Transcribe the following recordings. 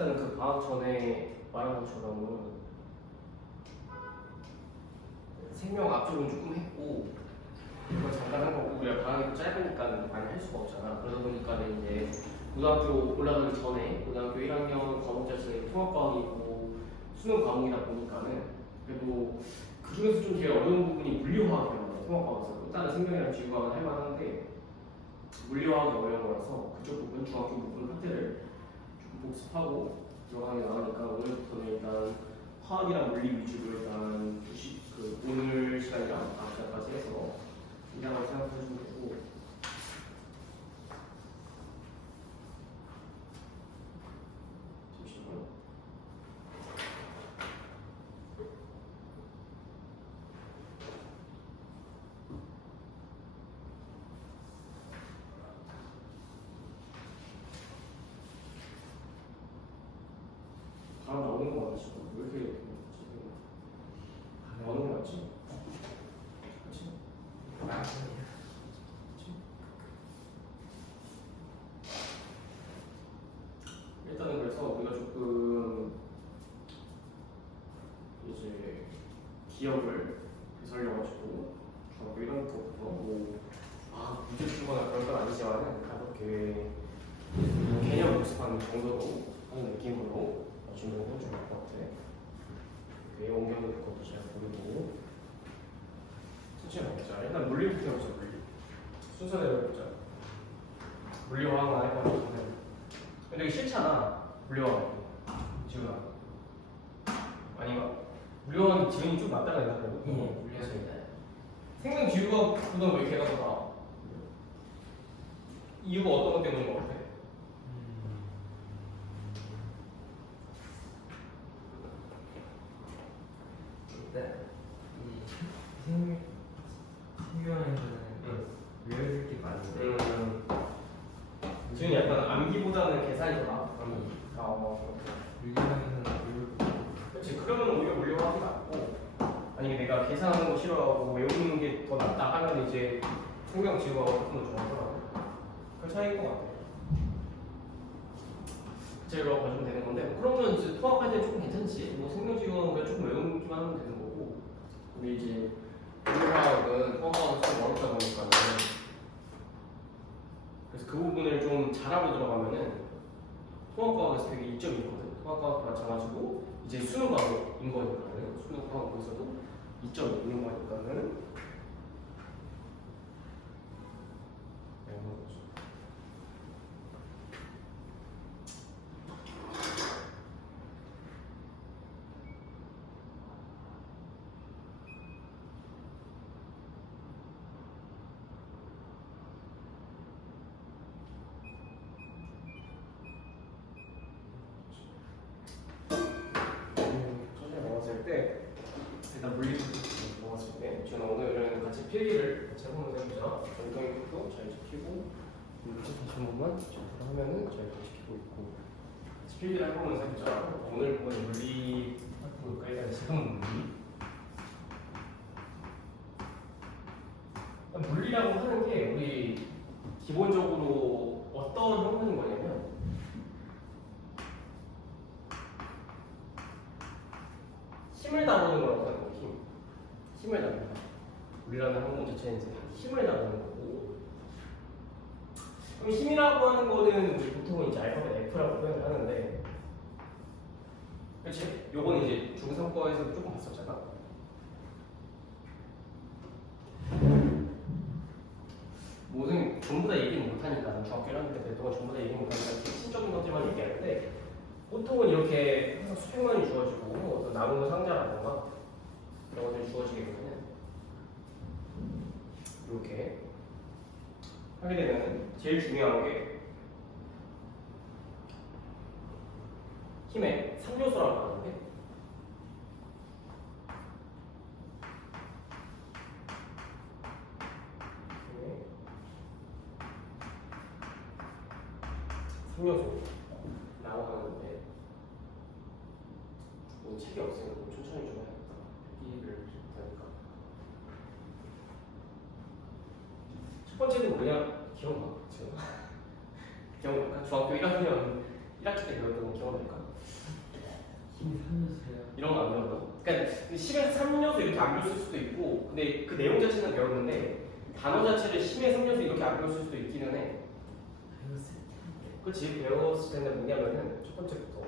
일단은 그 방학 전에 말한 것처럼은 생명 압축은 조금 했고 그걸 잠깐 한 거고 우리가 방학이 짧으니까 많이 할 수가 없잖아. 그러다 보니까는 이제 고등학교 올라가기 전에 고등학교 1학년 과목 자체가 통합과목이고 수능 과목이다 보니까는 그래도 그 중에서 좀 제일 어려운 부분이 물리화학이란 말이야. 통합과목에서 다른 생명이랑 지구과학은 할 만한데 물리화학이 어려운 거라서 그쪽 부분 중학교 부분 학제를 좀 복습하고 들어가는 게 나으니까 오늘부터는 일단 화학이랑 물리 위주로 일단 오늘 시간이랑 다음 시간까지 해서 이라고 생각해 주시면 되고 잠시만요. 바로 나오는 거 같지? 왜 이렇게 나오는 거 맞지? 그렇지? 일단은 그래서 우리가 조금 이제 기억을 되살려가지고 중학교 1학년부터 문제 풀거나 그런 건 아니지만은 가볍게 개념 복습하는 정도로 하는 느낌으로 준비를 해주면 될 것 같아. 외용 경우 것도 잘 보이고 천천히 해보자. 일단 물리부터 해보자. 물리 순서대로 해보자. 물리화학만 할 거니까 근데 이게 싫잖아. 물리화학 지훈아 아닌가? 물리화학이 지훈이 좀 낫다가 있나? 물리학입니다. 생명 지구과학보다는 왜 걔가 더 나아? 이유가 어떤 것 때문인 것 같아? 일단 이 생명에서는 외울 게 많은데 지금 약간 암기보다는 계산이 더 나아. 물리학에서는 외울 게 그렇지. 그러면 오히려 물리화학이 낫고 아니 내가 계산하는 거 싫어하고 외우는 게 더 낫다 하면 이제 생명 지구과가 조금 더 좋아하더라고. 그 차이인 것 같아. 제로 봐주면 되는 건데 그러면 이제 통합할 때 조금 괜찮지. 뭐 생명 지구과는 그냥 조금 외우기만 하면 되는 거고 근데 이제 물리화학은 통합과가 좀 어렵다 보니까는 그래서 그 부분을 좀 잘하고 들어가면은 통합과학에서 되게 이점이 있거든. 통합과학도 마찬가지고 이제 수능 과목인 거니까는 수능 과목에서도 이점이 있는 거니까는 배우는 거죠. 전에 먹었을 때 일단 물리부터 먹었을 때 저는 오늘은 같이 필기를 같이 해보는 셈이죠. 전통의 것도 잘 지키고 다시 한 번만 점프를 하면은 잘 지키고 있고 같이 필기를 해보는 셈이죠. 오늘 보는 물리 학부가 일단 지금 물리라고 하는 게 우리 기본적으로 어떤 형태인 거냐면 힘을 다루는 거라고 하는 거예요. 힘을 다루는 거. 우리라는 항공 자체는 이제 힘을 다루는 거고 그럼 힘이라고 하는 거는 우리 보통은 이제 알파벳 F라고 표현을 하는데 그렇지? 요건 이제 중3과에서 조금 봤었잖아. 뭐든 전부 다 얘기는 못하니까 중학교 1학년 때 동안 전부 다 얘기 못하니까 핵심적인 것들만 얘기하는데 보통은 이렇게 항상 수평만이 주어지고 어떤 나무 상자라든가 이런 것들이 주어지게 되면 이렇게 하게 되면 제일 중요한 게 힘의 3요소라고 하는데 힘의 3요소라고 하는데 뭐 책이 없으니까 좀 천천히 좀 해야겠다. 필기를 못하니까. 첫 번째는 뭐냐? 기억나? 지금 기억날까? 중학교 1학년 1학기 때 배웠던 거 기억날까? 힘이 살려주세요. 이런 거 안 배웠다고? 그러니까 심의 3요소 이렇게 안 배웠을 수도 있고 근데 그 내용 자체는 배웠는데 단어 자체를 심의 3요소 이렇게 안 배웠을 수도 있기는 해. 배웠을 텐데. 그치 배웠을 텐데 뭐냐면은 첫 번째부터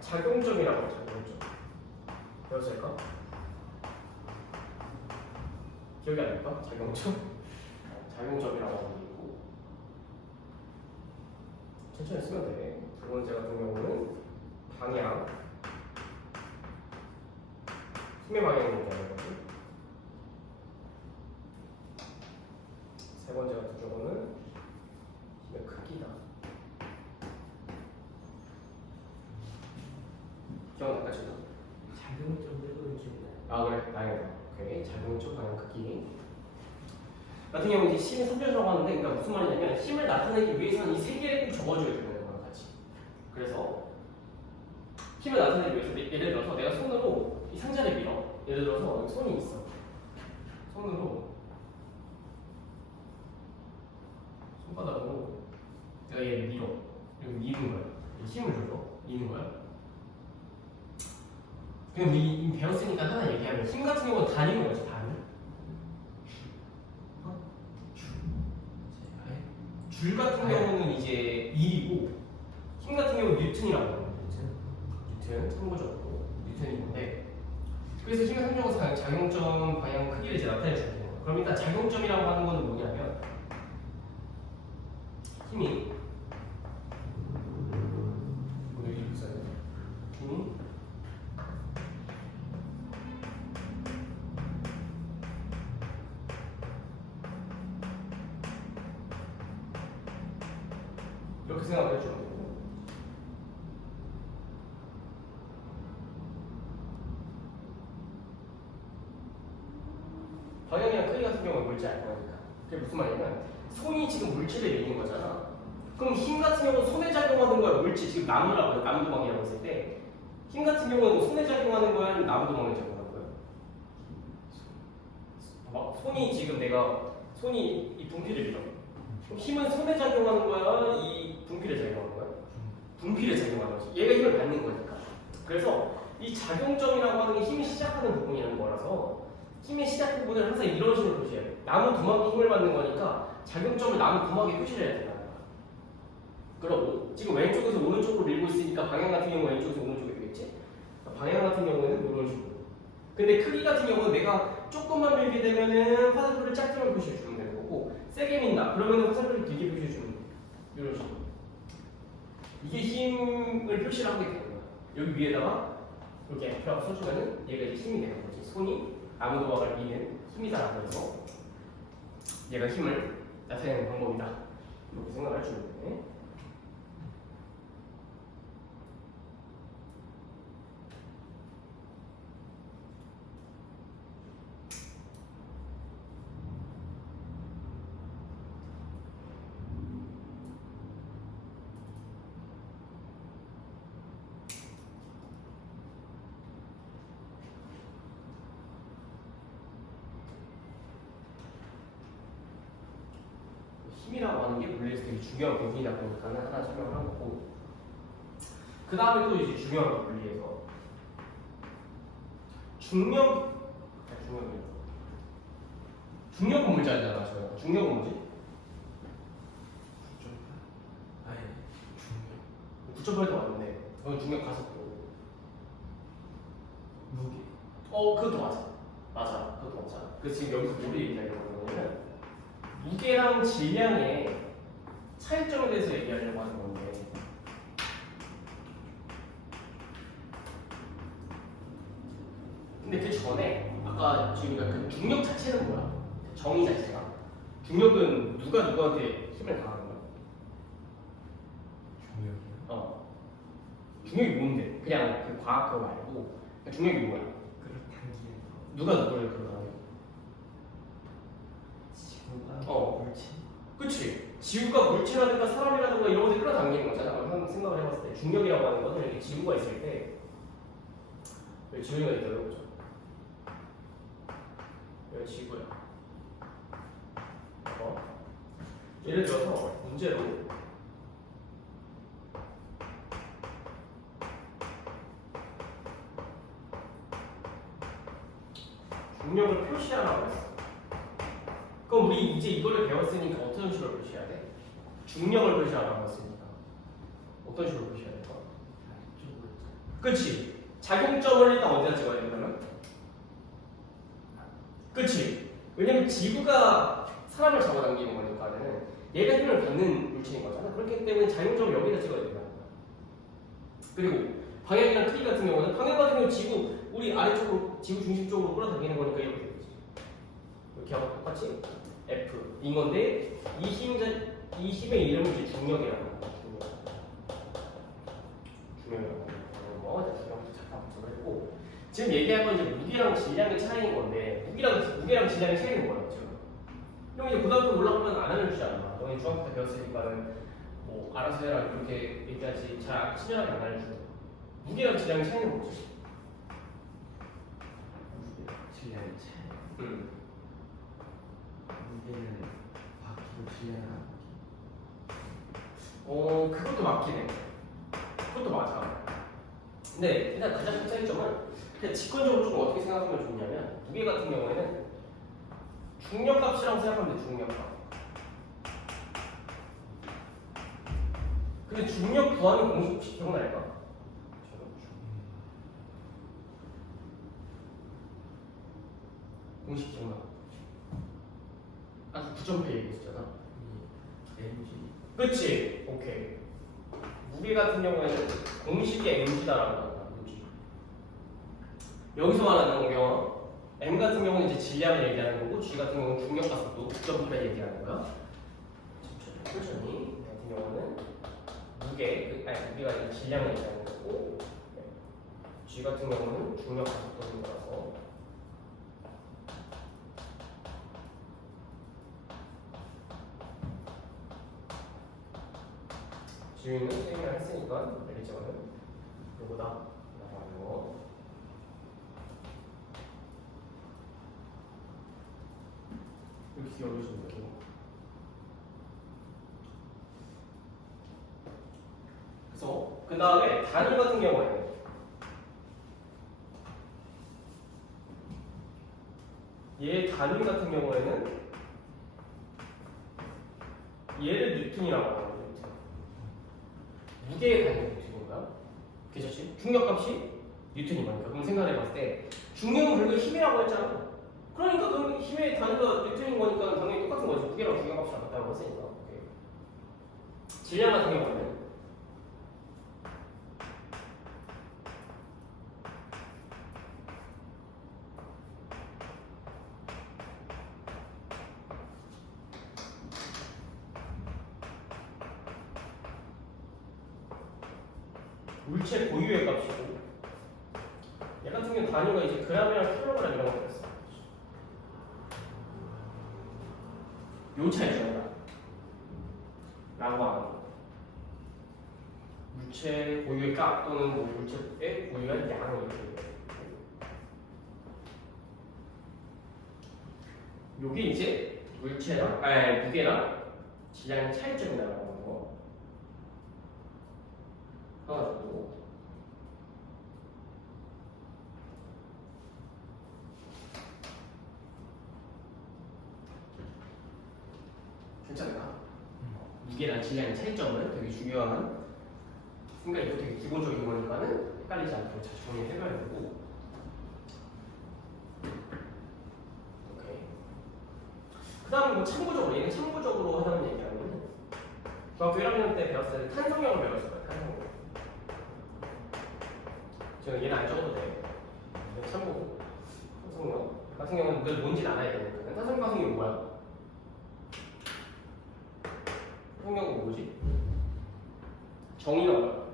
작용점이라고 해. 작용점 배웠을까? 기억이 안 날까? 작용점? 작용점이라고 하는 게 있고 천천히 쓰면 돼. 두 번째 같은 경우는 방향 힘의 방향을 얘기하는 거지. 세 번째 같은 경우는 힘의 크기다. 기억날까 지금? 작용점 빼고는 기억나요. 아 그래 다행이다. 오케이 작용점 방향 크기 같은 경우 이제 힘의 3조라고 하는데 그러니까 무슨 말이냐면 힘을 나타내기 위해서는 이 세 개를 꼭 적어줘야 되는 거랑 같이. 그래서 힘을 나타내기 위해서 예를 들어서 내가 손으로 이 상자를 밀어. 예를 들어서 여기 손이 있어. 손으로 손바닥으로 내가 얘를 밀어. 여기 미는 거야. 힘을 줘서 미는 거야. 그냥 우리 이미 배웠으니까 하나 얘기하면 힘 같은 경우는 단위인 거지 단위. 줄 같은 경우는 이제 1이고 힘 같은 경우는 뉴턴이라고 합니다. 뉴턴 참고적으로 뉴턴인 건데 그래서 힘의 3조가 작용점 방향 크기를 이제 나타내 주는 거예요. 그럼 일단 작용점이라고 하는 거는 뭐냐면 힘이 오늘 이렇게 써야 돼. 힘이 이렇게 생각을 해주면 되고 방향이랑 크기 같은 경우는 뭔지 알 거니까 그게 무슨 말이냐면 손이 지금 물체를 밀는 거잖아. 그럼 힘 같은 경우는 손에 작용하는 거야 물체 지금 나무라고 나무 도망이라고 했을 때 힘 같은 경우는 손에 작용하는 거야 아니면 나무 도망에 작용하는 거야? 봐봐 손이 지금 내가 손이 이 분필을 밀어. 그럼 힘은 손에 작용하는 거야 이 분필에 작용하는 거야? 분필에 작용하는 거지. 얘가 힘을 받는 거니까. 그래서 이 작용점이라고 하는 게 힘이 시작하는 부분이라는 거라서 힘의 시작 부분을 항상 이런 식으로 표시해야 돼. 나무 도막이 힘을 받는 거니까 작용점을 나무 도막에 표시를 해야 된다는 거야. 그러고 지금 왼쪽에서 오른쪽으로 밀고 있으니까 방향 같은 경우는 왼쪽에서 오른쪽에 되겠지? 방향 같은 경우에는 이런 식으로. 근데 크기 같은 경우는 내가 조금만 밀게 되면은 화살표를 작게만 표시해 주면 되는 거고 세게 민다. 그러면은 화살표를 길게 표시해 주면 돼. 이런 식으로. 이게 힘을 표시를 하게 되는 거야. 여기 위에다가 이렇게 F라고 써주면은 얘가 이제 힘이 되는 거지. 손이 나무 도막을 미는 힘이다라고 해서 얘가 힘을 나타내는 방법이다. 이렇게 생각을 해주면 돼. 힘이라고 하는 게 물리에서 되게 중요한 부분이다 보니까 하나 설명을 한 거고 그 다음에 또 이제 중요한 거 물리에서 중력은 뭔지 알잖아. 저요. 중력은 뭐지? 아예 붙여버려도 맞는데 그건 중력 가속도 무게. 그것도 맞아. 맞아. 그것도 맞아. 그래서 지금 여기서 뭐를 얘기하려고 하냐면 무게랑 질량의 차이점에 대해서 얘기하려고 하는 건데 근데 그 전에 아까 지금 그 중력 자체는 뭐야? 정의 자체가 중력은 누가 누구한테 힘을 가하는 거야? 중력이요? 중력이 뭔데? 그냥 그 과학 그거 말고 중력이 뭐야? 끌어당기는 거. 누가 누구를 그러나요? 지구가 물체. 그치? 지구가 물체라든가 사람이라든가 이런 것들 끌어당기는 거잖아. 한번 생각을 해봤을 때 중력이라고 하는 것은 이렇게 지구가 있을 때 여기 지구가 있다고 해보자. 여기 지구야. 예를 들어서 문제로 중력을 표시하라고 했어. 그럼 우리 이제 이거를 배웠으니까 어떤 식으로 표시해야 돼? 중력을 표시하라고 했으니까 어떤 식으로 표시해야 될까? 그치? 작용점을 일단 어디다 찍어야 되냐면 그치? 왜냐면 지구가 사람을 잡아당기는 거니까는 얘가 힘을 받는 물체인 거잖아. 그렇기 때문에 작용점을 여기다 찍어야 된다. 그리고 방향이랑 크기 같은 경우는 방향 같은 경우 지구 우리 아래쪽으로 지구 중심 쪽으로 끌어당기는 거니까 이렇게 되겠지. 이렇게 하고 똑같이 F인 건데 이 힘의 이름은 이제 중력이라는 거야. 중력이라고. 중력도 잠깐 붙여서 했고 지금 얘기한 건 이제 무게랑 질량의 차이인 건데 무게랑 질량의 차이는 뭐야 지금? 형 이제 고등학교 올라가면 안 알려주지 않아. 너희 중학교 때 배웠으니까는 뭐 알아서 해라 이렇게 얘기하지 잘 친절하게 안 알려주고 무게랑 질량의 차이는 뭐지? 질량의 차이. 응. 무게는 바퀴로 질량을 그것도 맞긴 해. 그것도 맞아. 근데 일단 가장 큰 차이점은 그냥 직관적으로 좀 어떻게 생각하면 좋냐면 무게 같은 경우에는 중력값이라고 생각하면 돼. 중력값. 근데 중력 구하는 공식 혹시 기억날까? 공식 기억나? 아까 9점표 얘기했잖아. mg. 그치? 오케이. 무게 같은 경우에는 공식이 mg다라고 한다. mg. 여기서 말하는 경우 m 같은 경우는 이제 질량을 얘기하는 거고 g 같은 경우는 중력과 속도, 국점부를 얘기하는 거야. 천천히. 같은 경우는 무게가 아니라 질량을 얘기하는 거고 g 같은 경우는 중력과 속도인 거라서 지우는 수행을 했으니까 내리점은 요거다 라고 하는 거. 이렇게 열어주면 되고 그래서 그 다음에 단위 같은 경우에는 얘 단위 같은 경우에는 얘를 뉴턴이라고 하는 거예요. 무게의 단위가 뉴턴인 거야. 괜찮지? 중력값이 뉴턴인 거니까. 그럼 생각해봤을 때 중력은 결국 힘이라고 했잖아. 그러니까 그럼 힘의 단위가 뉴턴인 거니까 당연히 똑같은 거지. 무게랑 중력값이랑 같다고 했으니까. 오케이. 질량 같은 경우는 물체 고유의 값이고 얘 같은 경우는 단위가 이제 그램이랑 킬로그램 이런 거 됐어. 요 차이잖아. 라고 하는 거. 물체 고유의 값 또는 뭐 물체의 고유한 양을 이렇게 요게 이제 물체랑 무게랑 질량의 차이점이라고 하는 거. 하고 괜찮나? 무게랑 질량의 차이점은 되게 중요한 생각이고 되게 기본적인 거니까는 헷갈리지 않도록 잘 정리해봐야 되고. 오케이. 그 다음에 뭐 참고적으로 얘는 참고적으로 하자는 얘기하면 중학교 1학년 때 배웠을 때 탄성력을 배웠을 거예요. 탄성력. 지금 얘는 안 적어도 돼. 참고고. 탄성력 같은 경우는 늘 뭔지는 알아야 되니까. 탄성력 같은 경우는 뭐야? 탄성력은 뭐지? 정의가 뭐야?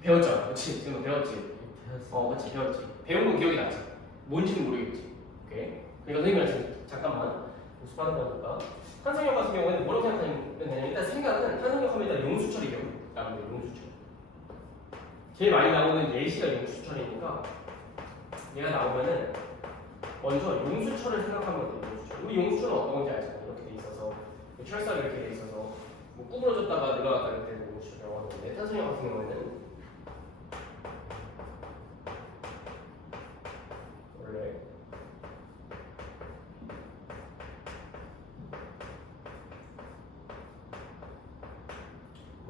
배웠잖아. 그렇지? 지금 배웠지? 그렇지. 배웠지. 배운 건 기억이 나지? 뭔지는 모르겠지. 오케이? 그러니까 선생님이랑 지금 잠깐만 연습하는 거니까. 탄성력 같은 경우에는 뭐라고 생각하면 되냐면 일단 생각은 탄성력 하면 일단 용수철이라고 돼. 용수철. 제일 많이 나오는 예시가 용수철이니까 얘가 나오면은 먼저 용수철을 생각하면 돼. 용수철. 우리 용수철은 어떤 건지 알잖아. 이렇게 돼 있어서 철사가 이렇게 돼 있어서 뭐 구부러졌다가 늘어났다 이럴 때는 용수철이라고 하는데 탄성력 같은 경우에는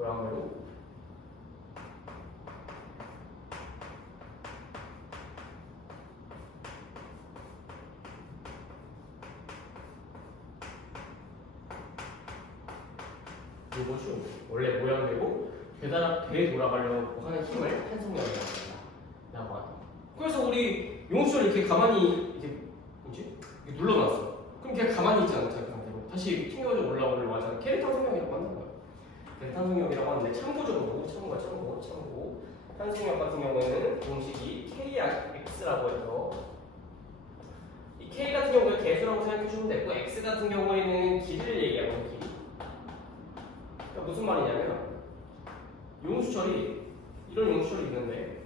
모양대로 이것이 원래 모양대로 되돌아가려고 하는 힘을 탄성력이라고 합니다. 그래서 우리 용수를 이렇게 가만히 이렇게 뭐지? 이렇게 눌러놨어. 그럼 걔가 가만히 있지 않잖아. 그 상태로 다시 튕겨져 올라오려고 하잖아. 걔를 탄성력이라고 하는 거야. 걔를 탄성력이라고 하는데 참고적으로 참고 탄성력 같은 경우에는 공식이 KX라고 해서 이 K 같은 경우에 개수라고 생각해 주면 되고 X 같은 경우에는 길이를 얘기하는 길이. 그러니까 무슨 말이냐면 용수철이 이런 용수철이 있는데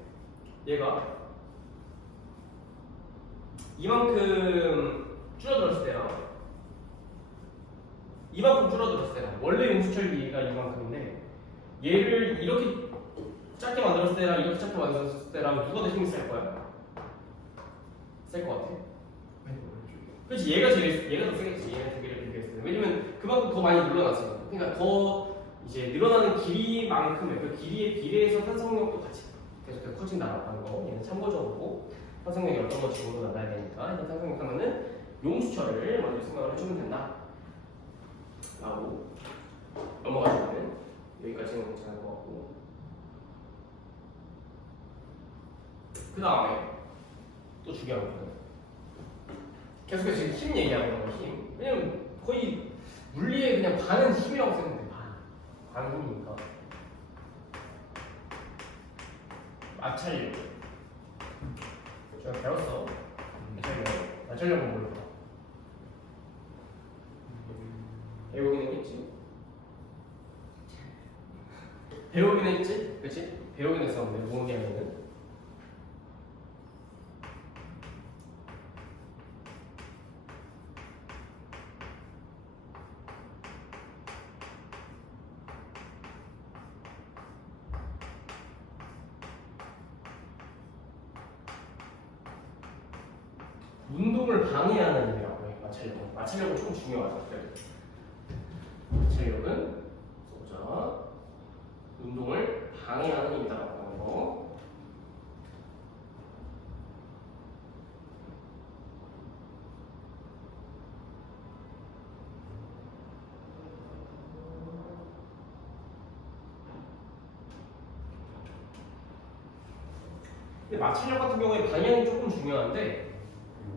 얘가 이만큼 줄어들었을 때랑 이만큼 줄어들었을 때랑 원래 용수철 길이가 이만큼인데 얘를 이렇게 짧게 만들었을 때랑 이렇게 짧게 만들었을 때랑 누가 더 힘이 셀 거야? 셀 것 같아? 그렇지 얘가 더 세겠지. 얘가 되게 비교했을 때 왜냐면 그만큼 더 많이 늘어났으니까. 그러니까 더 이제 늘어나는 길이만큼의 그 길이에 비례해서 탄성력도 같이 계속 커진다라는 거. 얘는 참고적으로 탄성력이 어떤 것 정도 나가야 되니까 일단 탄성력 하면은 용수철을 먼저 생각을 해주면 된다 라고 넘어가시면 여기까지는 괜찮을 것 같고 그 다음에 또 중요한 거는 계속해서 지금 힘 얘기하는 거예요. 힘. 왜냐면 거의 물리의 그냥 반은 힘이라고 생각해. 반 힘이니까 마찰력. 제가 배웠어. 마찰력은 뭘까? 배우긴 했지. 배우긴 했지, 그렇지? 배우긴 했었는데 무언가에는 운동을 방해하는 힘이라고 해. 마찰력은. 마찰력은 조금 중요하죠. 마찰력은 보자. 운동을 방해하는 힘이다라고 하는 거. 근데 마찰력 같은 경우에 방향이 조금 중요한데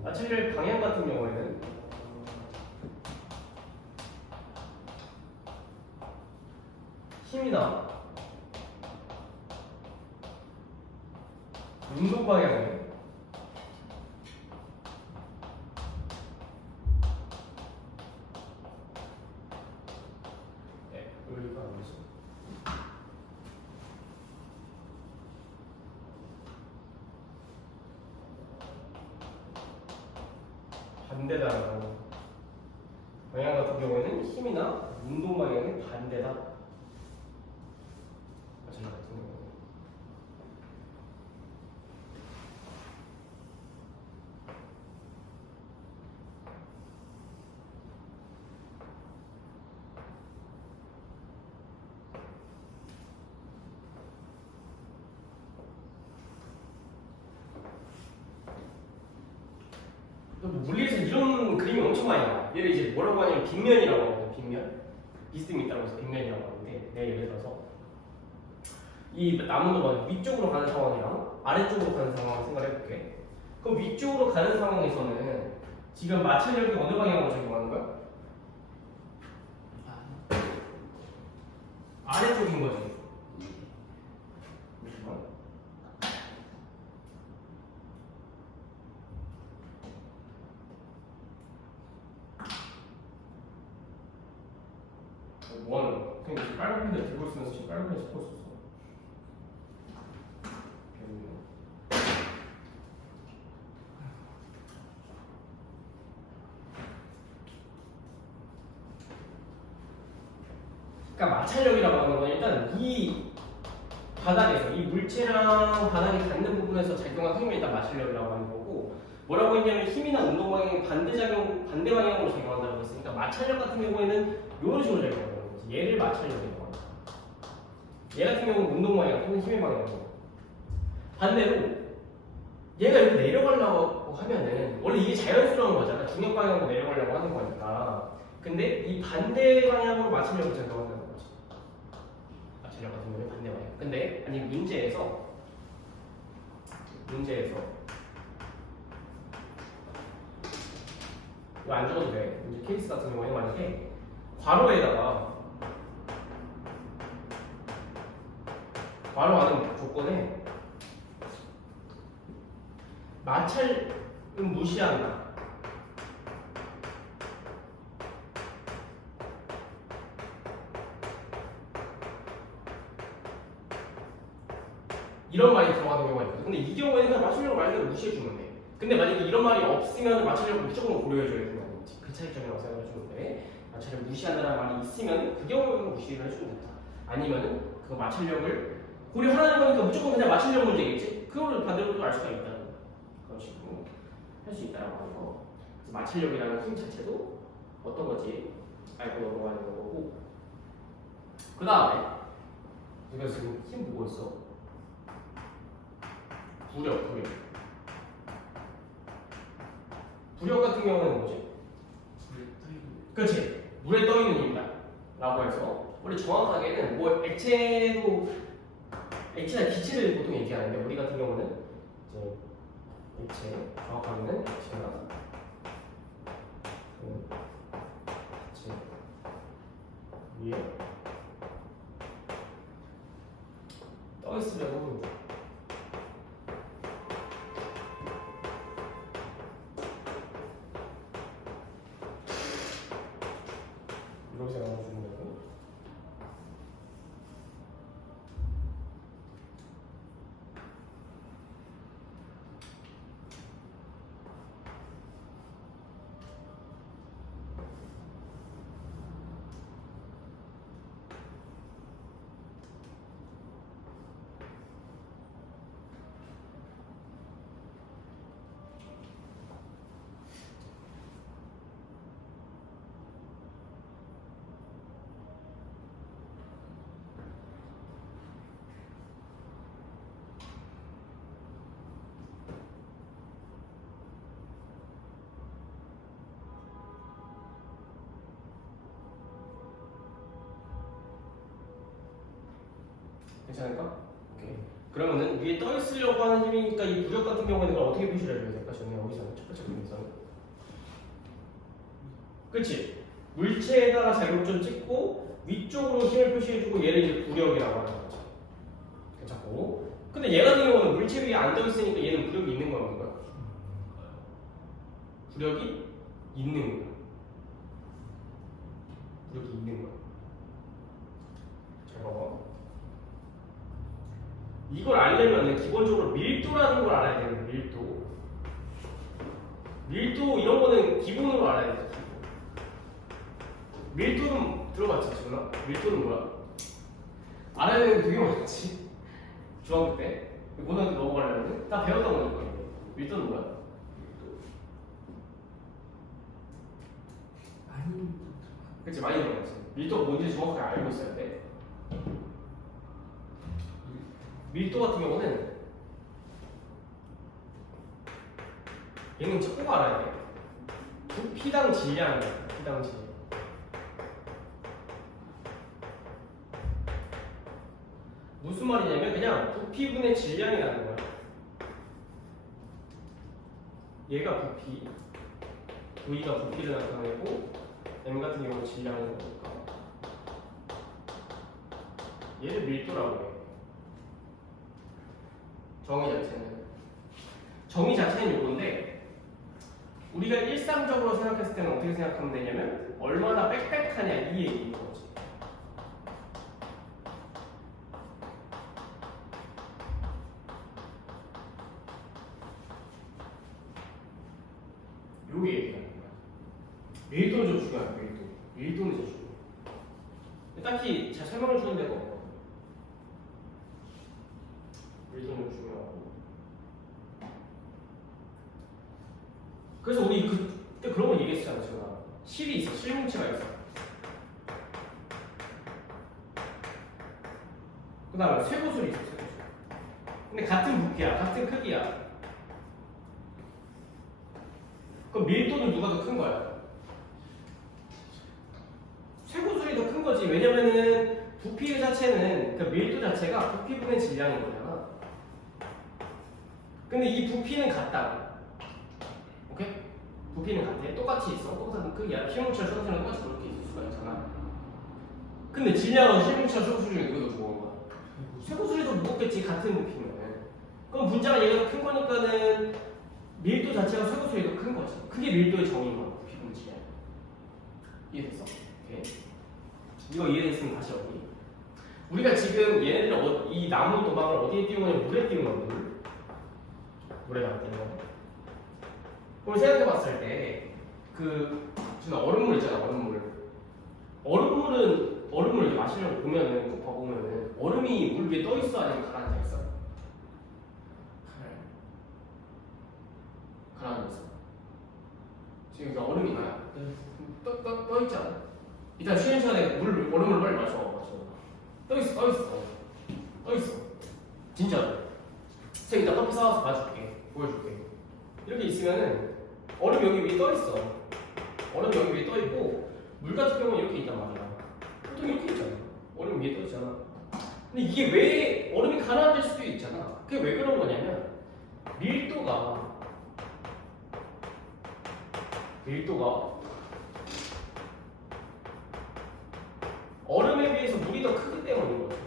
마찰력의 방향 같은 경우에는 힘이나 운동 방향에 여기가 아니지. 반대다라고 방향 같은 경우에는 힘이나 운동 방향의 반대다. 마찰력 같은 경우는 물리에서 이런 그림이 엄청 많이 나와. 얘를 이제 뭐라고 하냐면 빗면이라고 하거든. 빗면. 비스듬히 있다고 해서 빗면이라고 하는데 내가 예를 들어서 이 나무도 막 위쪽으로 가는 상황이랑 아래쪽으로 가는 상황을 생각해볼게. 그럼 위쪽으로 가는 상황에서는 지금 마찰력이 어느 방향으로 적용하는 거야? 아래쪽인 거지. 뭐하는 거야? 그냥 빨간 펜을 들고 있으면서 지금 빨간 펜을 짚고 있었어. 그러니까 마찰력이라고 하는 건 일단 이 바닥에서 이 물체랑 바닥이 닿는 부분에서 작용한 힘을 일단 마찰력이라고 하는 거고 뭐라고 했냐면 힘이나 운동 방향이 반대 방향으로 작용한다고 했으니까 마찰력 같은 경우에는 이런 식으로 작용하는 거지. 얘를 마찰력이라고 합니다. 얘 같은 경우는 운동 방향 또는 힘의 방향이고 반대로 얘가 이렇게 내려가려고 하면은 원래 이게 자연스러운 거잖아. 중력 방향으로 내려가려고 하는 거니까. 근데 이 반대 방향으로 맞추려고 생각한다는 거지. 맞추려고 같은 경우는 반대 방향. 근데 아니 문제에서 이거 안 적어도 돼. 문제 케이스 같은 경우에는 만약에 괄호 안은 조건에 마찰은 무시한다. 이런 말이 들어가는 경우가 있거든. 근데 이 경우에는 그냥 마찰력을 말 그대로 무시해주면 돼. 근데 만약에 이런 말이 없으면 마찰력을 무조건 고려해줘야 된다는 거지. 그 차이점이라고 생각해주는데 마찰력을 무시한다는 말이 있으면 그 경우에는 무시를 해주면 된다. 아니면은 그 마찰력을 고려하라는 거니까 무조건 그냥 마찰력 문제겠지. 그거를 반대로도 알 수가 있다는 그런 식으로 할 수 있다라고 하는 거. 그래서 마찰력이라는 힘 자체도 어떤 거지 알고 넘어가는 거고. 그 다음에 우리가 지금 힘 보고 있어. 부력 같은 경우는 뭐지? 그렇지. 물에 떠 있는 힘이다. 라고 해서 우리 정확하게는 뭐 액체나 기체를 보통 얘기하는데 우리 같은 경우는 이제 액체, 정확하게는 액체가 기체 위에 떠 있으려고 이렇게 생각하시면 되고 괜찮을까? 오케이. 그러면은 위에 떠 있으려고 하는 힘이니까 이 부력 같은 경우에는 이걸 어떻게 표시를 해줘야 될까? 저는 여기서는 첫 번째 부분에서는 그렇지. 물체에다가 자격점 찍고 위쪽으로 힘을 표시해주고 얘를 이제 부력이라고 하는 거지. 괜찮고. 근데 얘 같은 경우는 물체 위에 안 떠 있으니까 얘는 부력이 있는 거야, 뭔가? 부력이 있는 거야. 부력이 있는 거야. 잘 봐봐. 이걸 알려면 기본적으로 밀도라는 걸 알아야 되는데 밀도 이런 거는 기본으로 알아야 되지. 밀도는 들어봤지 지금? 밀도는 뭐야? 알아야 되는 게 되게 많지. 중학교 때 고등학교 넘어가려면 다 배웠던 거니까. 밀도는 뭐야? 그치, 많이 들어봤지. 밀도가 뭔지 정확하게 알고 있어야 돼. 밀도 같은 경우는 얘는 진짜 꼭 알아야 돼. 부피당 질량이야. 부피당 질량. 무슨 말이냐면 그냥 부피분의 질량이라는 거야. 얘가 부피, V가 부피를 나타내고 M 같은 경우는 질량인 거니까 얘를 밀도라고 해. 정의 자체는 요건데 우리가 일상적으로 생각했을 때는 어떻게 생각하면 되냐면 얼마나 빽빽하냐 이 얘기인 거지. 요게 얘기하는 거야. 밀도는 좀 중요해요. 밀도는 좀 중요해. 딱히 잘 설명을 주는 데가 없고 밀도는 중요하고. 그래서 우리 그때 그런 걸 얘기했잖아. 제가 실이 있어. 실뭉치가 있어. 그 다음에 쇠구슬이 있어, 쇠구슬. 근데 같은 부피야, 같은 크기야. 그럼 밀도는 누가 더 큰 거야? 쇠구슬이 더 큰 거지. 왜냐면은 부피 자체는, 그 밀도 자체가 부피분의 질량인 거잖아. 근데 이 부피는 같다. 오케이? 부피는 같아. 똑같이 있어. 똑같은 크기야. 실물처럼 쇠구슬은 똑같이 그렇게 있을 수가 있잖아. 근데 질량은 실물처럼 쇠구슬 중에 누가 더 무거운 거야? 쇠구슬이 더 무겁겠지, 같은 부피면. 그럼 분자가 얘가 더 큰 거니까는 밀도 자체가 쇠구슬이 더 큰 거지. 그게 밀도의 정의인 거야. 부피분의 질량. 이해됐어? 오케이. 이거 이해됐으면 다시 어디? 우리가 지금 얘네들 이 나무 도망을 어디에 띄운 거냐면 물에 띄운 거야. 물에다가 띄운 거. 그걸 생각해봤을 때 그 얼음물 있잖아. 얼음물을 이렇게 마시려고 보면은 꼭 봐보면은 얼음이 물 위에 떠 있어 아니면 가라앉아 있어? 가라앉아 있어. 지금 여기 얼음이 나야. 떠 있잖아. 일단 쉬는 시간에 얼음을 빨리 마셔. 떠 있어. 진짜로. 제가 이따 커피 사와서 봐줄게. 보여줄게. 이렇게 있으면은 얼음 여기 위에 떠 있어. 얼음 여기 위에 떠 있고 물 같은 경우는 이렇게 있단 말이야. 보통 이렇게 있잖아. 얼음 위에 떠 있잖아. 근데 이게 왜 얼음이 가라앉을 수도 있잖아. 그게 왜 그런 거냐면 밀도가 얼음에 비해서 물이 더 크기 때문인 거죠.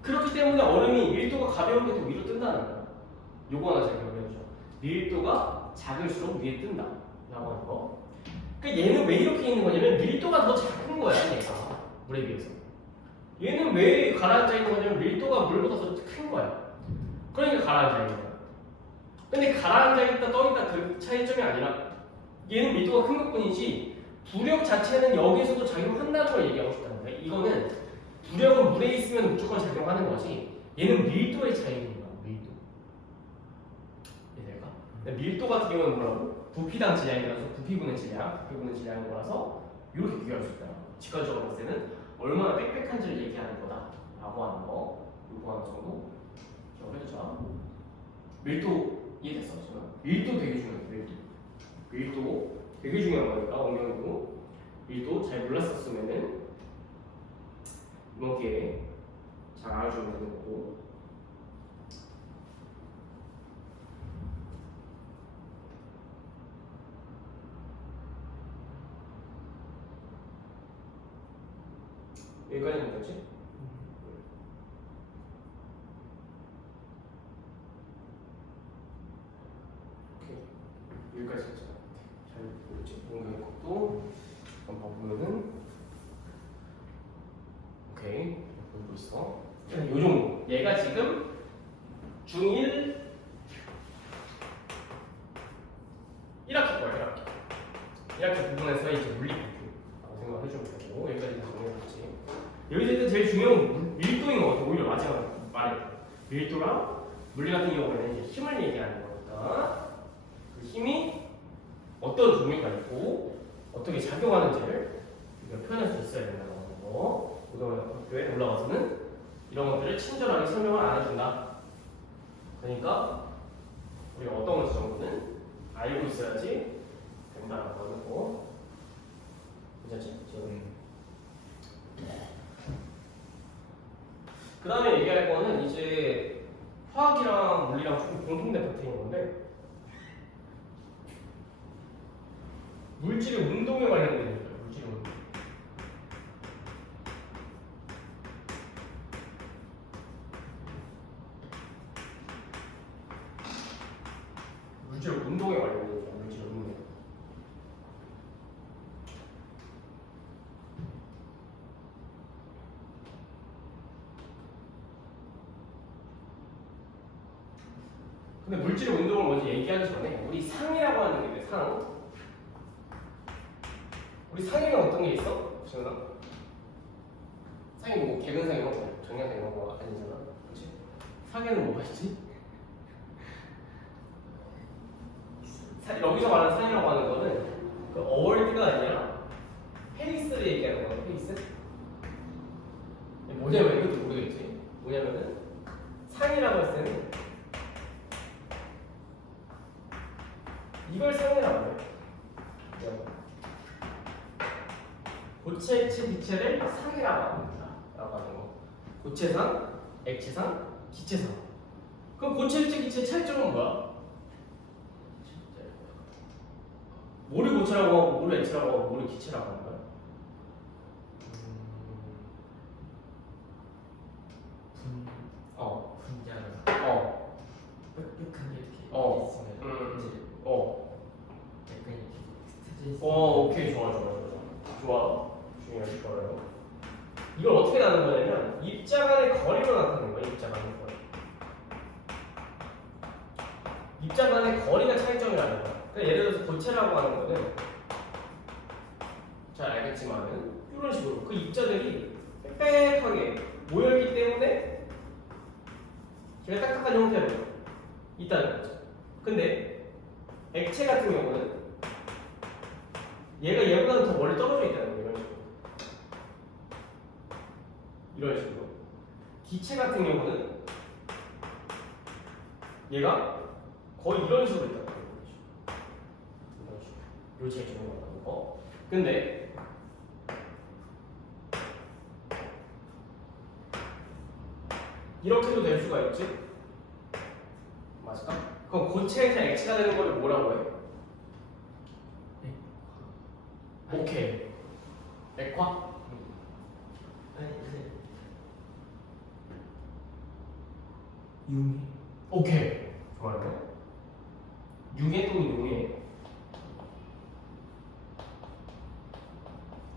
그렇기 때문에 얼음이 밀도가 가벼운 게 더 위로 뜬다는 거야. 요거 하나 잘 기억해주죠. 밀도가 작을수록 위에 뜬다 라고 하는 거. 그러니까 얘는 왜 이렇게 있는 거냐면 밀도가 더 작은 거야, 얘가 물에 비해서. 얘는 왜 가라앉아 있는 거냐면 밀도가 물보다 더 큰 거야. 그러니까 가라앉아 있는 거야. 근데 가라앉아 있다 떠 있다 그 차이점이 아니라 얘는 밀도가 큰 것뿐이지 부력 자체는 여기서도 작용한다는 걸 얘기하고 싶다는 거야. 이거는 부력은 물에 있으면 무조건 작용하는 거지 얘는 밀도의 차이인 거야. 밀도. 이해될까? 밀도 같은 경우는 뭐라고? 부피당 질량이라서 부피분의 질량인 거라서 이렇게 비교할 수 있다. 직관적으로 봤을 때는 얼마나 빽빽한지를 얘기하는 거다 라고 하는 거. 이거 하나 정도 기억해두자. 밀도 이해됐어? 지금? 밀도 되게 중요해. 밀도 되게 중요한 거니까 원명도 밀도 잘 몰랐었으면은 이번 기회에 잘 알아주면 되는 거고. 여기까지는 뭐지? 오케이. 여기까지 했잖아. 잘 보였지? 원경의 것도 한번 보면은 오케이. 보고 있어. 요 정도. 얘가 지금 중1 1학기 거야, 1학기 부분에서 이제 물리학교라고 생각해주면 되고, 여기까지 다 정리해봤지. 여기서 일단 제일 중요한 건 밀도인 것 같아. 오히려 마지막 말해. 밀도랑 물리 같은 경우에는 이제 힘을 얘기하는 거니까 그 힘이 어떤 종류가 있고 어떻게 작용하는지를 표현할 수 있어야 된다는 거. 고등학교에 올라가서는 이런 것들을 친절하게 설명을 안 해준다. 그러니까 우리가 어떤 것인지 정도는 알고 있어야지 된다라고 하는 거. 괜찮지? 그 다음에 얘기할 거는 이제 화학이랑 물리랑 좀 공통된 파트인 건데 물질의 운동에 관련된 얘기예요. 물질의 운동. 물질의 운동에 관련된 얘기예요. 물질의 운동. 근데 물질의 운동을 먼저 얘기하기 전에 우리 상이라고 하는 게 있는데 우리 상에는 어떤 게 있어? 지훈아? 상이 뭐 개근상 이런 거, 정량상 이런 거 아니잖아. 그렇지? 상에는 뭐가 있지? 여기서 말하는 상이라고 하는 거는 그 어월드가 아니라 페이스를 얘기하는 거야. 페이스? 뭐냐면 이것도 모르겠지. 상이라고 했을 때는 이걸 상이라고 해요. 고체, 액체, 기체를 상이라고 합니다. 라고 하는 거. 고체상, 액체상, 기체상. 그럼 고체, 액체, 기체의 차이점은 뭐야? 뭐를 고체라고 하고, 뭐를 액체라고 하고, 뭐를 기체라고 하는 거야? 분자가 빽빽한 게 이렇게 있으면 이제 약간 이렇게 스쳐져 있어. 오케이, 좋아. 좋아요. 이걸 어떻게 나눈 거냐면, 입자 간의 거리로 나타내는 거야, 입자 간의 거리. 입자 간의 거리가 차이점이라는 거야. 그러니까 예를 들어서 고체라고 하는 거는, 잘 알겠지만은, 이런 식으로 그 입자들이 빽빽하게 모여있기 때문에, 걔가 딱딱한 형태로 있다는 거죠. 근데, 액체 같은 경우는, 얘가 얘보다는 더 멀리 떨어져 있다는 거예요. 이런 식으로. 기체 같은 경우는 얘가 거의 이런 식으로 있다는 거예요. 이런 식으로. 요 차이점이 나는 거. 근데 이렇게도 될 수가 있지? 맞을까? 그럼 고체에서 액체가 되는 걸 뭐라고 해? 오케이. 액화? 융해. 오케이. 좋아요. 융해 또는 용해.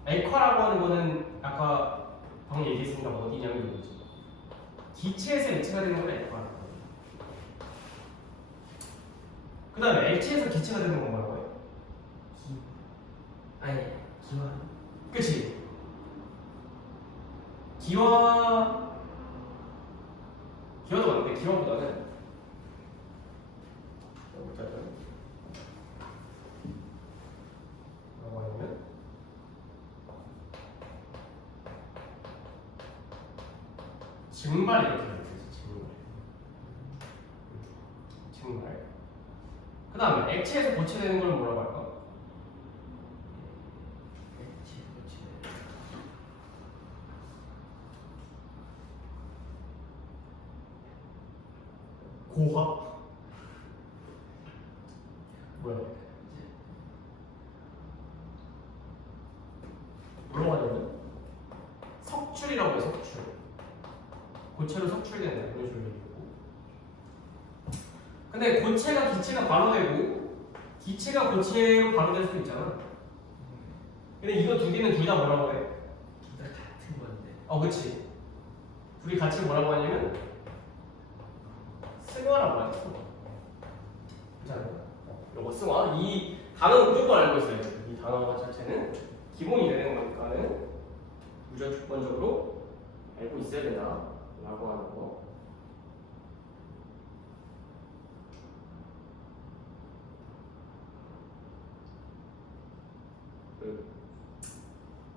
액화라고 하는 거는 아까 방금 얘기했으니까 어디냐면 이거지. 기체에서 액체가 되는 건 액화라고 해요. 그 다음에 액체에서 기체가 되는 건 뭐라고 해요? 기화. 그치? 기화도 맞는데 기화보다는 뭐라고 하냐면 증발 이렇게 해주세요. 증발. 그 다음에 액체에서 고체되는 걸 뭐라고 할까? 고화? 뭐야? 뭐라고 하냐면 석출이라고 해요. 석출. 고체로 석출된다 이런 식으로 얘기하고. 근데 고체가 기체가 바로 되고 기체가 고체로 바로 될 수도 있잖아. 근데 이거 두 개는 둘 다 뭐라고 해? 둘 다 같은 건데. 그치. 둘이 같이 뭐라고 하냐면 승화라고 하지. 승화. 그렇잖아. 요거 승화. 이 단어는 무조건 알고 있어요. 이 단어 자체는 기본이 되는 거니까는 무조건 조건적으로 알고 있어야 된다. 라고 하는 거.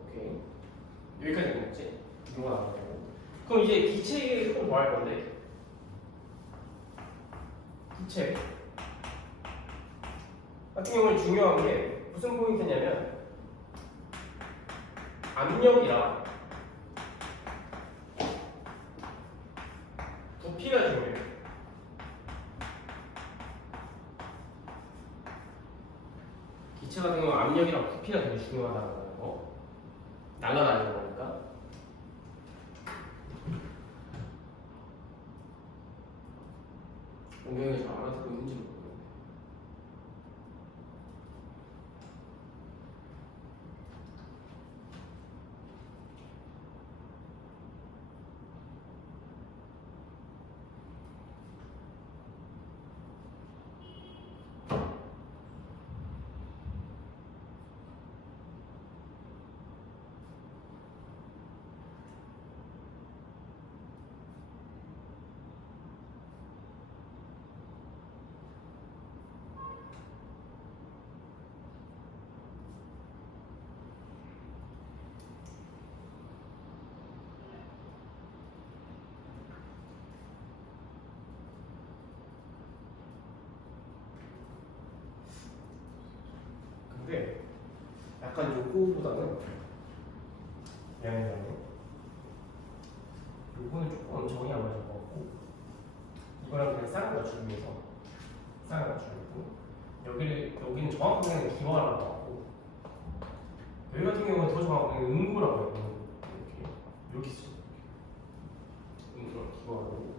오케이. 여기까지 됐지? 이거 나오고. 그럼 이제 기체 얘기를 조금 더 할 건데. 기체 같은 경우는 중요한 게 무슨 포인트냐면 압력이랑 부피가 중요해요. 기체 같은 경우는 압력이랑 부피가 되게 중요하다는 거. 날아다니는 거니까. 옹경이 잘 알아듣고 있는지 모르겠네. 게 약간 요거보다는 미안해요. 요거는 조금 정이 안 맞을 것 같고 이거랑 그냥 쌍을 맞추기 위해서 쌍을 맞추고 여기는 정확하게 기화라고 하고 여기 같은 경우는 더 정확하게 음구라고 해요. 이렇게 쓰죠. 음구랑 기화라고.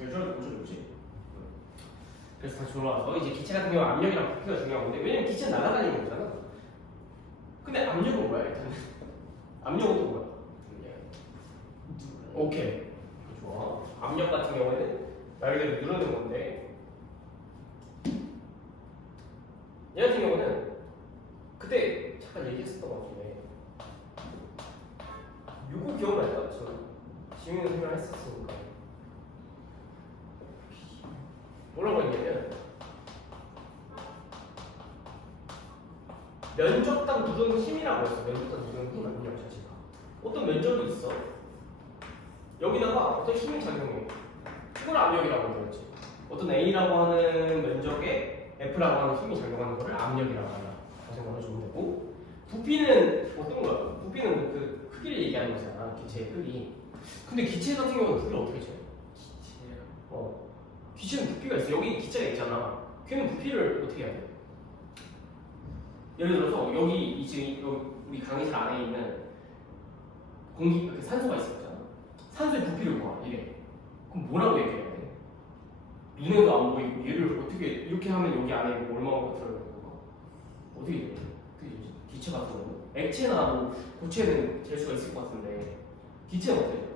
왜 저렇게 고쳐줬지? 그래서 다시 돌아와서 이제 기체 같은 경우 압력이랑 부피가 중요한 건데 왜냐면 기체는 날아다니는 거잖아. 근데 압력은 뭐야 일단? 압력은 또 뭐야? 오케이. 좋아. 압력 같은 경우에는 말 그대로 누르는 건데 얘 같은 경우는 그때 잠깐 얘기했었던 것 같은데 요거 기억날까? 지민이 설명했었으니까 뭐라고 했냐면 면적당 누르는 힘이라고 했어. 면적당 누르는 힘 압력 자체가 어떤 면적이 있어. 여기다가 어떤 힘이 작용해. 그걸 압력이라고 부르지. 어떤 A라고 하는 면적에 F라고 하는 힘이 작용하는 거를 압력이라고 한다. 다시 한번 해주면 되고 부피는 어떤 거야? 부피는 그 크기를 얘기하는 거잖아. 기체의 크기. 근데 기체 같은 경우는 크기를 어떻게 재? 기체는 부피가 있어. 여기 기체가 있잖아. 걔는 부피를 어떻게 해야 돼? 예를 들어서 여기 우리 강의실 안에 있는 공기 산소가 있었잖아. 산소의 부피를 구하 이래. 그럼 뭐라고 얘기해야 돼? 눈에도 안 보이고 얘를 어떻게 이렇게 하면 여기 안에 얼마나 들어있는 거야? 어떻게 돼? 기체 같은 경우는 액체나 뭐 고체는 잴 수가 있을 것 같은데 기체는 어떻게 돼요?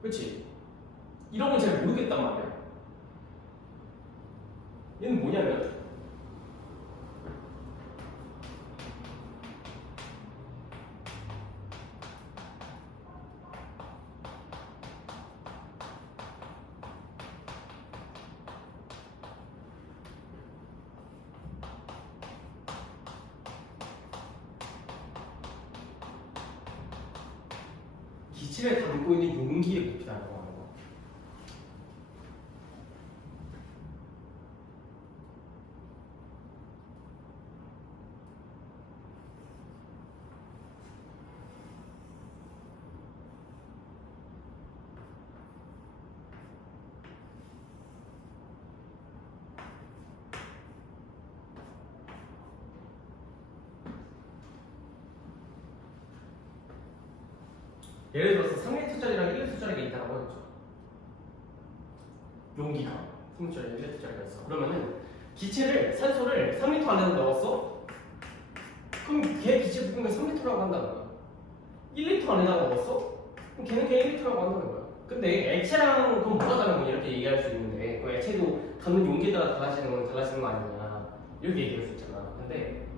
그렇지? 이런 건 잘 모르겠단 말이야. 얘는 뭐냐면 기체를 담고 있는 용기의 부피라고 하는 거. 예를 들어서 3L짜리랑 1L짜리가 있다고 하죠. 용기가 3L짜리, 1L짜리가 있어. 그러면은 기체를 산소를 3L 안에 넣었어? 그럼 걔 기체 부피가 3L라고 한다는 거야. 1L 안에다가 넣었어? 그럼 걔는 그냥 1L라고 한다는 거야. 근데 액체랑 그럼 뭐가 다른 거냐 이렇게 얘기할 수 있는데 그 액체도 담는 용기에 따라 달라지는 건 달라지는 거 아니냐 이렇게 얘기할 수 있잖아. 근데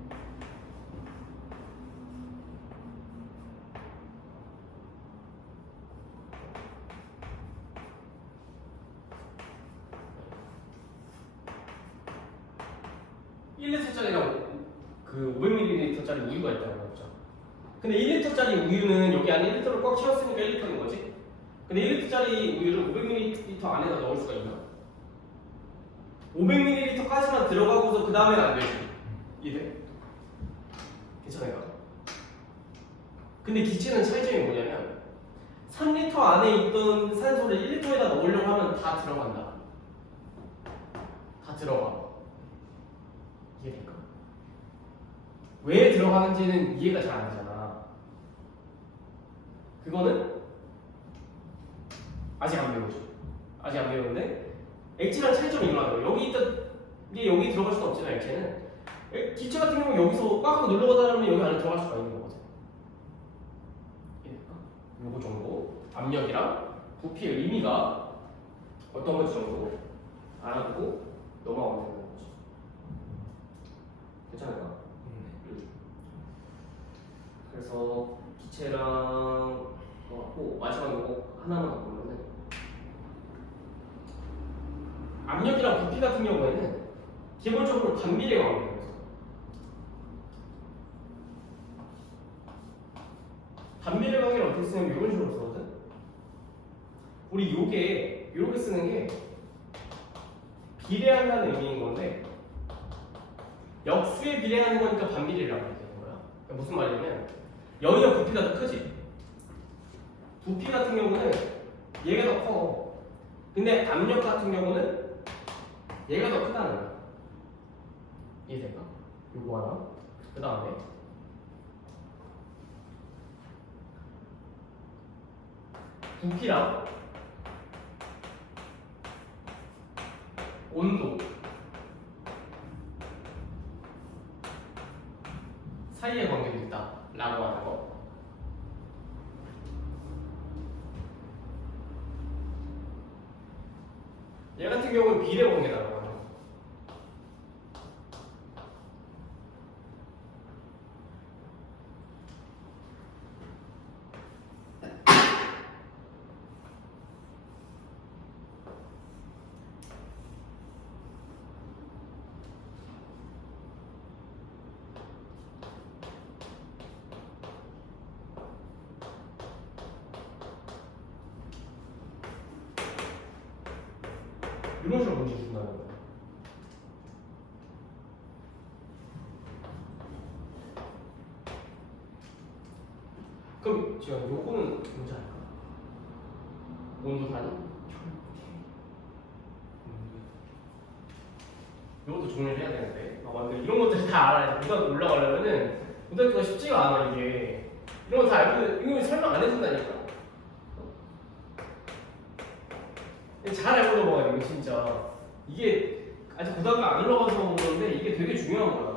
그 500ml짜리 우유가 있다고 했죠. 근데 1리터짜리 우유는 여기 안에 1리터를 꽉 채웠으니까 1리터인 거지. 근데 1리터짜리 우유를 500ml 안에다 넣을 수가 있나? 500ml까지만 들어가고서 그 다음에는 안 되지. 이해? 괜찮아요? 근데 기체는 차이점이 뭐냐면 3리터 안에 있던 산소를 1리터에다 넣으려고 하면 다 들어간다. 다 들어가. 이해될까? 왜 들어가는지는 이해가 잘 안 되잖아. 그거는 아직 안 배우죠. 아직 안 배우는데 액체랑 차이점이 일어나요. 이게 여기 들어갈 수는 없잖아. 액체는 기체 같은 경우 여기서 꽉 하고 눌러가다 보면 여기 안에 들어갈 수가 있는 거거든. 이해될까? 요거 정도 압력이랑 부피의 의미가 어떤 건지 정도 알아보고 넘어가면 되는 거지. 괜찮을까? 그래서 기체랑 그거 같고 마지막 이거 하나만 더 보면은 압력이랑 부피 같은 경우에는 기본적으로 반비례 관계예요. 반비례 관계를 어떻게 쓰냐면 이런 식으로 쓰거든. 우리 요게 이렇게 쓰는 게 비례한다는 의미인 건데 역수에 비례하는 거니까 반비례라고 되는 거야. 그러니까 무슨 말이냐면 여기가 부피가 더 크지. 부피 같은 경우는 얘가 더 커. 근데 압력 같은 경우는 얘가 더 크다는 거야. 이해될까? 요거 하나. 그 다음에 부피랑 온도 사이의 관계도 있다 라고 하는 거. 얘 같은 경우는 비례 관계다라고 하는 거. 이런 식으로 문제 준다는 거야. 그럼 지금 요거는 뭔지 알까? 온도 단위? 이것도 정리를 해야 되는데 근데 이런 것들 다 알아야 돼. 고등학교 올라가려면은 고등학교가 쉽지가 않아. 이게 이런 거 다 알고 이거 설명 안 해준다니까. 잘 알고 넘어가야 돼. 이거 진짜 이게 아직 고등학교 안 올라가서 그런데 이게 되게 중요한 거야.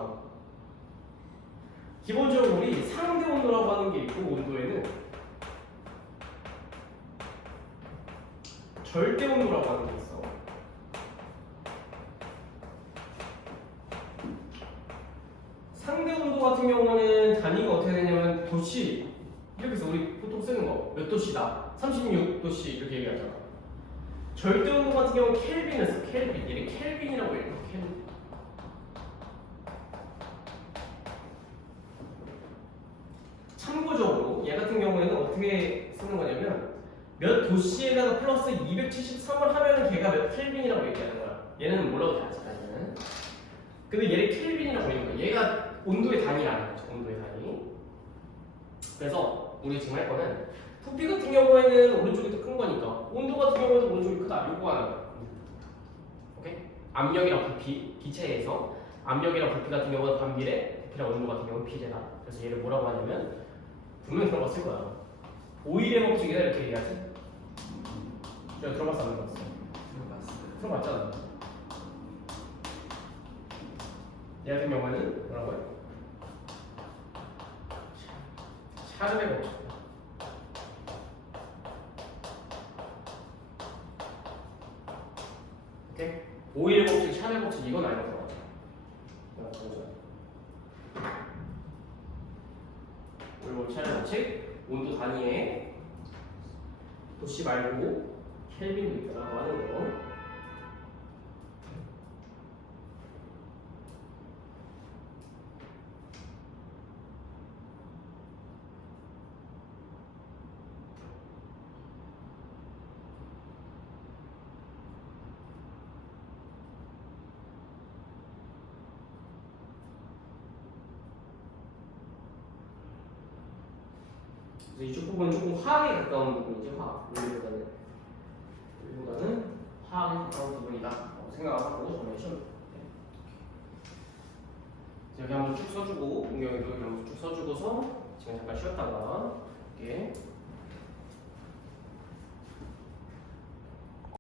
기본적으로 우리 상대 온도라고 하는 게 있고 온도에는 절대 온도라고 하는 게 있어. 상대 온도 같은 경우는 단위가 어떻게 되냐면 도씨 이렇게 해서 우리 보통 쓰는 거 몇 도씨다 36도씨 이렇게 얘기하잖아. 절대 온도 같은 경우는 켈빈을 써. 켈빈. 얘를 켈빈이라고 해요. 켈빈. 참고적으로 얘 같은 경우에는 어떻게 쓰는 거냐면 몇 도씨에다가 플러스 273을 하면 걔가 몇 켈빈이라고 얘기하는 거야. 얘는 뭐라고 다 하잖아. 얘는. 근데 얘를 켈빈이라고 하는 거야. 얘가 온도의 단위라는 거죠. 온도의 단위. 그래서 우리 지금 할 거는 부피 같은 경우에는 오른쪽이 더 큰 거니까 온도 같은 경우에는 오른쪽이 크다. 요거 하는 거야. 오케이? 압력이랑 부피, 기체에서 압력이랑 부피 같은 경우는 반비례, 부피랑 온도 같은 경우는 비례다. 그래서 얘를 뭐라고 하냐면 분명히 들어봤을 거야. 오일의 법칙이다 이렇게 얘기하지? 제가 들어봤어 안 들어봤어? 들어봤잖아. 얘 같은 경우에는 뭐라고 해? 샤름의 법칙. 오케이? 오일의 법칙, 샤름의 법칙 이건 알고 들어가자. 오일 법칙, 샤름의 법칙, 온도 단위에 도씨 말고 켈빈도 있다라고 하는 거. 그래서 이쪽 부분은 조금 화학에 가까운 부분이죠. 화학. 여기보다는 화학에 가까운 부분이다 생각하고 저는 시험 여기 한번 쭉 써주고 공경에도 이렇게 한번 쭉 써주고서 지금 잠깐 쉬었다가 이렇게